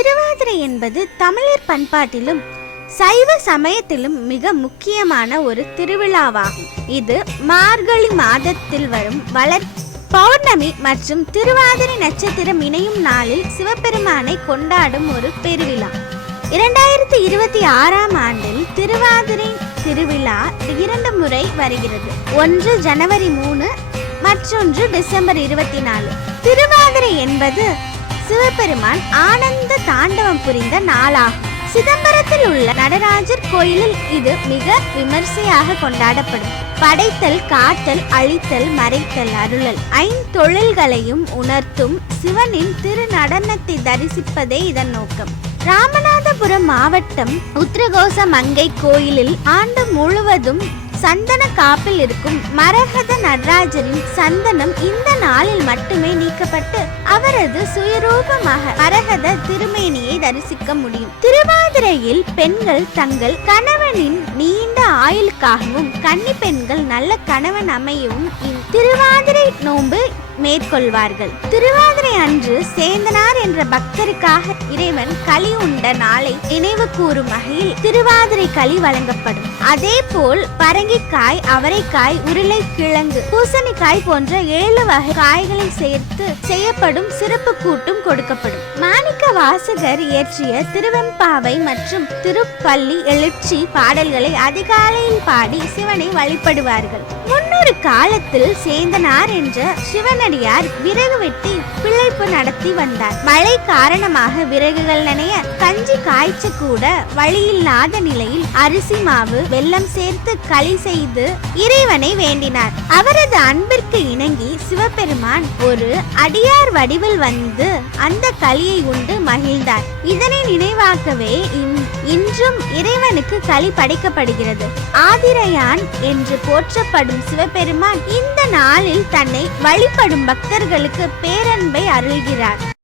திருவாதிரை என்பது தமிழர் பண்பாட்டிலும் சைவ சமயத்திலும் மிக முக்கியமான ஒரு திருவிழாவாகும். இது மார்கழி மாதத்தில் வரும் வளர் பௌர்ணமி மற்றும் திருவாதிரை நட்சத்திரம் இணையும் நாளில் சிவபெருமானை கொண்டாடும் ஒரு பெருவிழா. இரண்டாயிரத்தி இருபத்தி ஆறாம் ஆண்டில் திருவாதிரை திருவிழா இரண்டு முறை வருகிறது. ஒன்று ஜனவரி மூணு மற்றொன்று டிசம்பர் இருபத்தி நாலு. திருவாதிரை என்பது சிவபெருமான் ஆனந்த தாண்டவம் புரிந்த நாளாகும். சிதம்பரத்தில் உள்ள நடராஜர் கோயிலில் இது மிக விமர்சையாக கொண்டாடப்படும். படைத்தல் காத்தல் அழித்தல் மறைத்தல் அருளல் ஐந்தொழில்களையும் உணர்த்தும் சிவனின் திருநடனத்தை தரிசிப்பதே இதன் நோக்கம். ராமநாதபுரம் மாவட்டம் உத்திரகோச மங்கை கோயிலில் ஆண்டு முழுவதும் சந்தன காப்பில் இருக்கும் மரகத நடராஜரின் சந்தனம் இந்த நாளில் மட்டுமே நீக்கப்பட்டு அவரது சுயரூபமாக மரகத திருமேனியை தரிசிக்க முடியும். திருவாதிரையில் பெண்கள் தங்கள் கணவனின் நீண்ட ஆயுளுக்காகவும் கன்னி பெண்கள் நல்ல கணவன் அமையவும் திருவாதிரை நோன்பு மேற்கொள்வார்கள். திருவாதிரை அன்று சேந்தனார் என்ற பக்தருக்காக இறைவன் களி உண்ட நாளை நினைவு கூறும் வகையில் திருவாதிரை களி வழங்கப்படும். அதே போல் பரங்கிக்காய் அவரைக்காய் உருளைக்கிழங்கு பூசணிக்காய் போன்ற ஏழு வகை காய்களை சேர்த்து செய்யப்படும் சிறப்பு கூட்டும் கொடுக்கப்படும். மாநில வாசகர் இயற்றிய திருவெம்பாவை மற்றும் திருப்பள்ளி எழுச்சி பாடல்களை அதிகாலையில் பாடி சிவனை வழிபடுவார்கள். முன்னொரு காலத்தில் சேந்தனார் என்ற சிவனடியார் விறகு வெட்டி பிழைப்பு நடத்தி வந்தார். மழை காரணமாக விறகுகள் நனைய கஞ்சி காய்ச்ச கூட வழியில்லாத நிலையில் அரிசி மாவு வெள்ளம் சேர்த்து களி செய்து இறைவனை வேண்டினார். அவரது அன்பிற்கு இணங்கி சிவபெருமான் ஒரு அடியார் வடிவில் வந்து அந்த களியை உண்டு மகிழ்ந்தார். இதனை நினைவாக்கவே இன்- இன்றும் இறைவனுக்கு களி படைக்கப்படுகிறது. ஆதிரையான் என்று போற்றப்படும் சிவபெருமான் இந்த நாளில் தன்னை வழிபடும் பக்தர்களுக்கு பேரன்பை அருள்கிறார்.